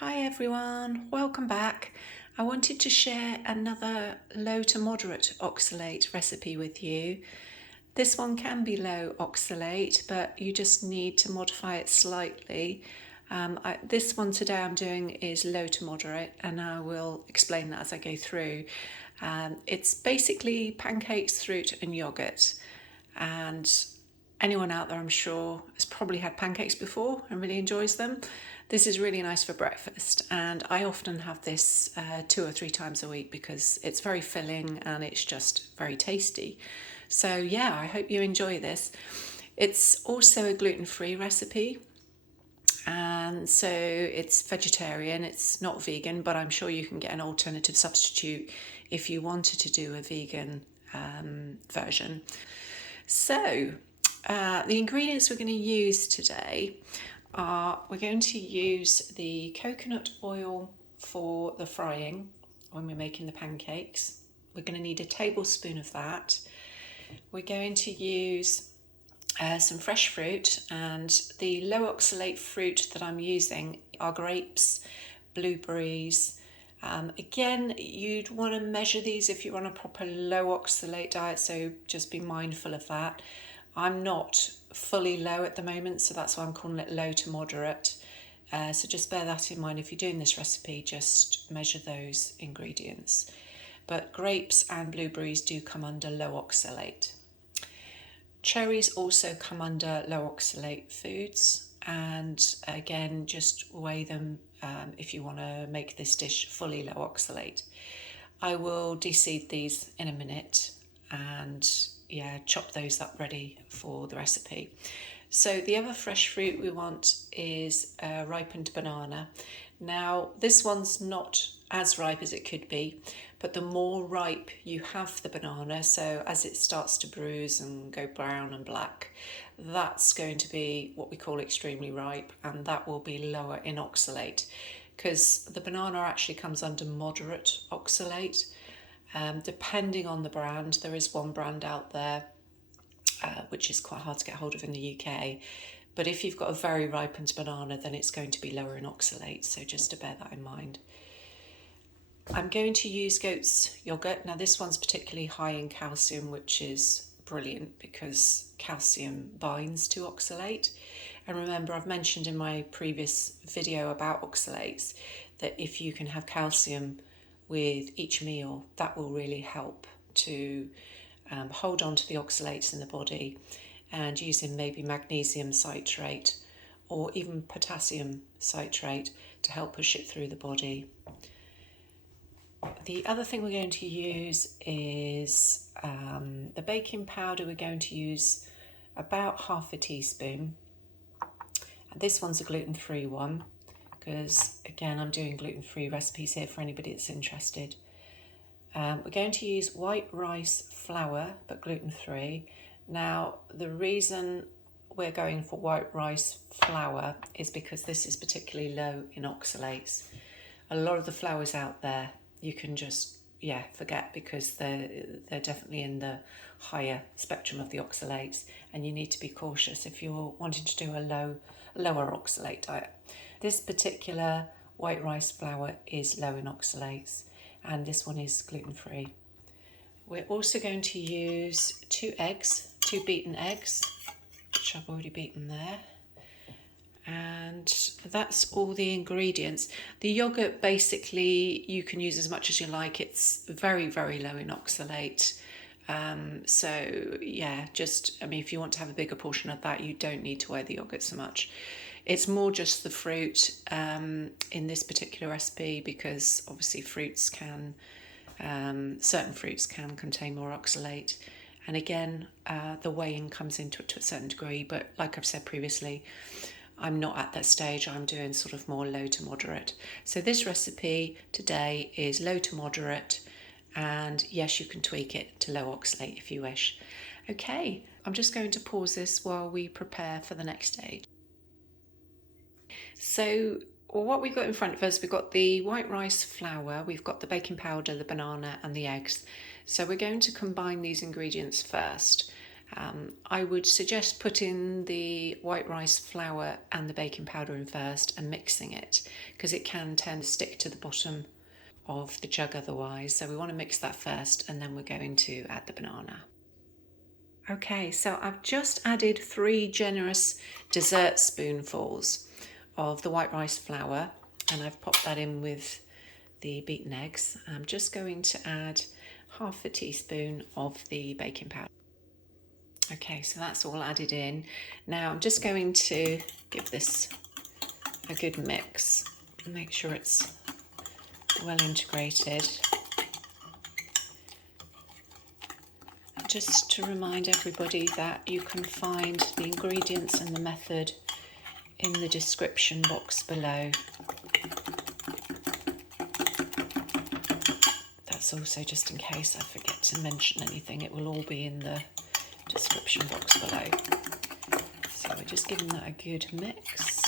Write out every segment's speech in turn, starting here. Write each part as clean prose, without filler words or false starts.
Hi everyone, welcome back. I wanted to share another low to moderate oxalate recipe with you. This one can be low oxalate, but you just need to modify it slightly. This one today I'm doing is low to moderate, and I will explain that as I go through. It's basically pancakes, fruit and yogurt, and anyone out there I'm sure has probably had pancakes before and really enjoys them. This is really nice for breakfast, and I often have this 2 or 3 times a week because it's very filling and it's just very tasty. So yeah, I hope you enjoy this. It's also a gluten-free recipe, and so it's vegetarian, it's not vegan, but I'm sure you can get an alternative substitute if you wanted to do a vegan version. So the ingredients we're going to use today are, we're going to use the coconut oil for the frying when we're making the pancakes. We're going to need a tablespoon of that. We're going to use some fresh fruit, and the low oxalate fruit that I'm using are grapes, blueberries. Again, you'd want to measure these if you're on a proper low oxalate diet, so just be mindful of that. I'm not fully low at the moment, so that's why I'm calling it low to moderate. So just bear that in mind if you're doing this recipe, just measure those ingredients. But grapes and blueberries do come under low oxalate. Cherries also come under low oxalate foods, and again, just weigh them if you want to make this dish fully low oxalate. I will deseed these in a minute and chop those up ready for the recipe. So the other fresh fruit we want is a ripened banana. Now this one's not as ripe as it could be, but the more ripe you have the banana, so as it starts to bruise and go brown and black, that's going to be what we call extremely ripe, and that will be lower in oxalate, because the banana actually comes under moderate oxalate. Depending on the brand, there is one brand out there which is quite hard to get hold of in the UK. But if you've got a very ripened banana, then it's going to be lower in oxalate, so just to bear that in mind. I'm going to use goat's yoghurt. Now this one's particularly high in calcium, which is brilliant because calcium binds to oxalate. And remember, I've mentioned in my previous video about oxalates that if you can have calcium with each meal, that will really help to hold on to the oxalates in the body, and using maybe magnesium citrate or even potassium citrate to help push it through the body. The other thing we're going to use is the baking powder. We're going to use about half a teaspoon. And this one's a gluten-free one because, again, I'm doing gluten-free recipes here for anybody that's interested. We're going to use white rice flour, but gluten-free. Now, the reason we're going for white rice flour is because this is particularly low in oxalates. A lot of the flours out there, you can just, forget, because they're definitely in the higher spectrum of the oxalates, and you need to be cautious if you're wanting to do a lower oxalate diet. This particular white rice flour is low in oxalates, and this one is gluten-free. We're also going to use 2 beaten eggs, which I've already beaten there. And that's all the ingredients. The yogurt, basically, you can use as much as you like. It's very, very low in oxalate. If you want to have a bigger portion of that, you don't need to weigh the yogurt so much. It's more just the fruit in this particular recipe, because obviously certain fruits can contain more oxalate. And again, the weighing comes into it to a certain degree, but like I've said previously, I'm not at that stage. I'm doing sort of more low to moderate. So this recipe today is low to moderate, and yes, you can tweak it to low oxalate if you wish. Okay, I'm just going to pause this while we prepare for the next stage. So what we've got in front of us, we've got the white rice flour, we've got the baking powder, the banana and the eggs. So we're going to combine these ingredients first. I would suggest putting the white rice flour and the baking powder in first and mixing it, because it can tend to stick to the bottom of the jug otherwise. So we want to mix that first, and then we're going to add the banana. Okay, so I've just added 3 generous dessert spoonfuls of the white rice flour, and I've popped that in with the beaten eggs. I'm just going to add half a teaspoon of the baking powder. Okay, so that's all added in. Now I'm just going to give this a good mix and make sure it's well integrated. Just to remind everybody that you can find the ingredients and the method in the description box below. That's also just in case I forget to mention anything, it will all be in the description box below. So we're just giving that a good mix.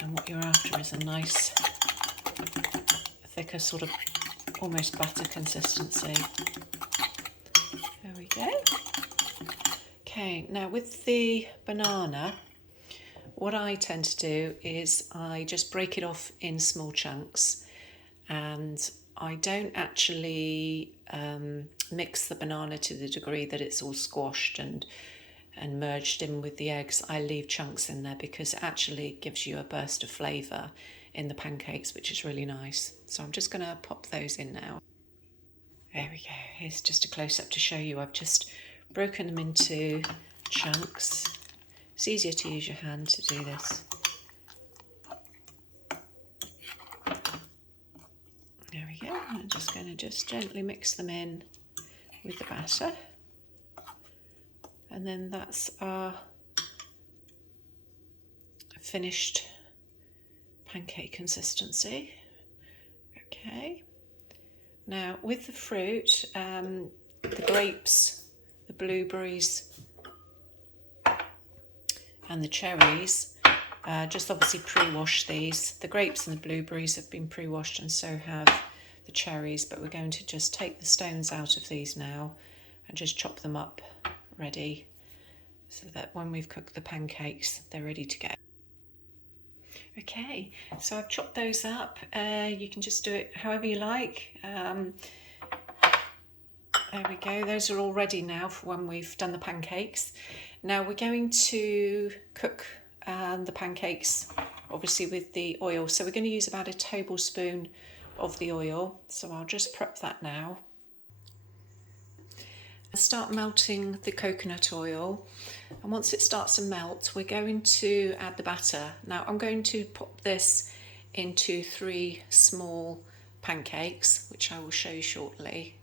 And what you're after is a nice, thicker sort of almost batter consistency. There we go. Okay, now with the banana, what I tend to do is I just break it off in small chunks, and I don't actually mix the banana to the degree that it's all squashed and merged in with the eggs. I leave chunks in there because it actually gives you a burst of flavour in the pancakes, which is really nice. So I'm just going to pop those in now. There we go. Here's just a close-up to show you. I've just broken them into chunks. It's easier to use your hand to do this. There we go. I'm just going to gently mix them in with the batter. And then that's our finished pancake consistency. Okay. Now with the fruit, the grapes, the blueberries and the cherries, just obviously pre-wash these. The grapes and the blueberries have been pre-washed, and so have the cherries, but we're going to just take the stones out of these now and just chop them up ready, so that when we've cooked the pancakes, they're ready to go. Okay, so I've chopped those up. You can just do it however you like. There we go, those are all ready now for when we've done the pancakes. Now we're going to cook the pancakes, obviously with the oil. So we're going to use about a tablespoon of the oil. So I'll just prep that now. Start melting the coconut oil, and once it starts to melt, we're going to add the batter. Now I'm going to pop this into 3 small pancakes, which I will show you shortly.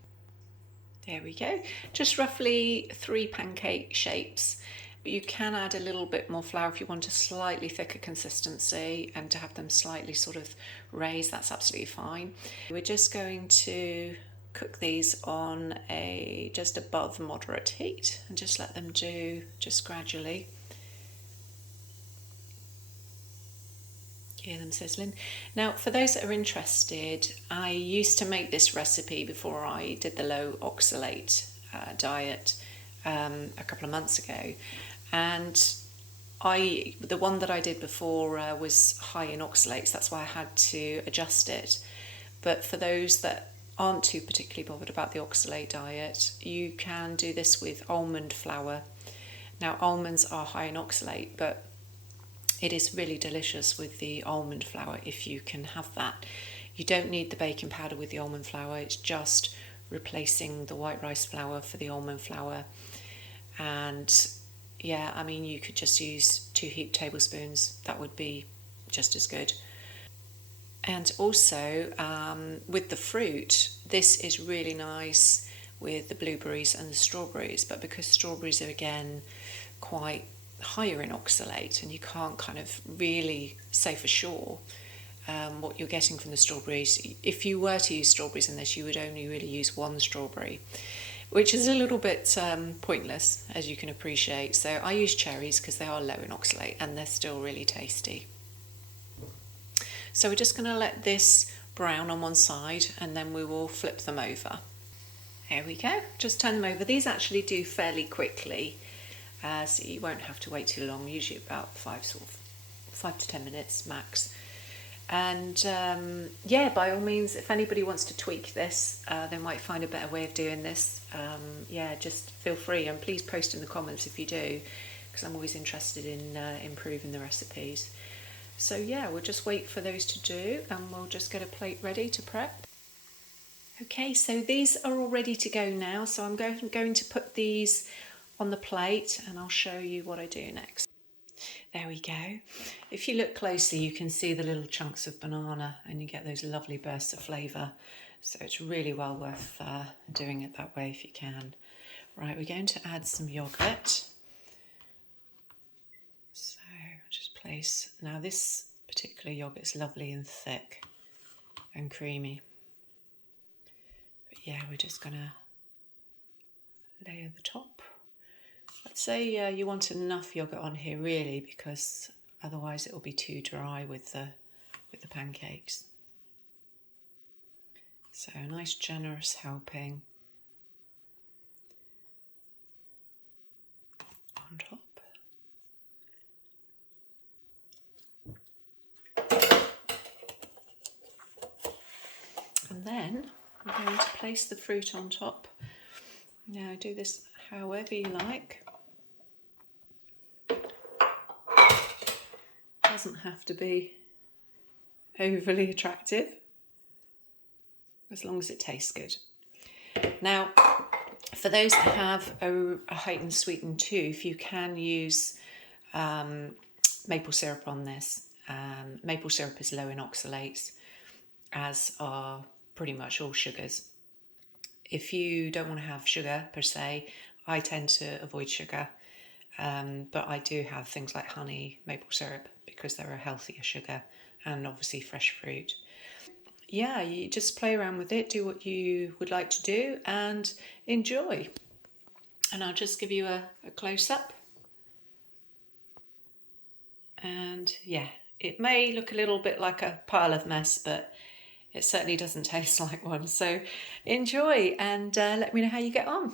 There we go, just roughly 3 pancake shapes. You can add a little bit more flour if you want a slightly thicker consistency and to have them slightly sort of raised. That's absolutely fine. We're just going to cook these on a just above moderate heat and just let them do just gradually. Hear them sizzling. Now for those that are interested, I used to make this recipe before I did the low oxalate diet a couple of months ago, and the one that I did before was high in oxalates. That's why I had to adjust it. But for those that aren't too particularly bothered about the oxalate diet, you can do this with almond flour. Now almonds are high in oxalate, but it is really delicious with the almond flour if you can have that. You don't need the baking powder with the almond flour, it's just replacing the white rice flour for the almond flour. And yeah, I mean, you could just use 2 heaped tablespoons, that would be just as good. And also with the fruit, this is really nice with the blueberries and the strawberries, but because strawberries are again quite higher in oxalate, and you can't kind of really say for sure what you're getting from the strawberries. If you were to use strawberries in this, you would only really use 1 strawberry, which is a little bit pointless, as you can appreciate. So I use cherries because they are low in oxalate and they're still really tasty. So we're just going to let this brown on one side, and then we will flip them over. There we go. Just turn them over. These actually do fairly quickly, so you won't have to wait too long. Usually about 5 to 10 minutes max. And yeah, by all means, if anybody wants to tweak this, they might find a better way of doing this. Yeah, just feel free, and please post in the comments if you do, because I'm always interested in improving the recipes. So yeah, we'll just wait for those to do, and we'll just get a plate ready to prep. Okay, so these are all ready to go now. So I'm going to put these on the plate, and I'll show you what I do next. There we go. If you look closely, you can see the little chunks of banana, and you get those lovely bursts of flavour. So it's really well worth doing it that way if you can. Right, we're going to add some yoghurt. So just place, now this particular yoghurt is lovely and thick and creamy. But yeah, we're just going to layer the top. I'd say you want enough yoghurt on here really, because otherwise it will be too dry with the pancakes. So a nice generous helping on top. And then I'm going to place the fruit on top. Now do this however you like. Doesn't have to be overly attractive, as long as it tastes good. Now, for those that have a heightened sweetened tooth, you can use maple syrup on this. Maple syrup is low in oxalates, as are pretty much all sugars. If you don't want to have sugar per se, I tend to avoid sugar, but I do have things like honey, maple syrup, because they're a healthier sugar, and obviously fresh fruit. Yeah, you just play around with it, do what you would like to do, and enjoy. And I'll just give you a close-up. And yeah, it may look a little bit like a pile of mess, but it certainly doesn't taste like one. So enjoy, and let me know how you get on.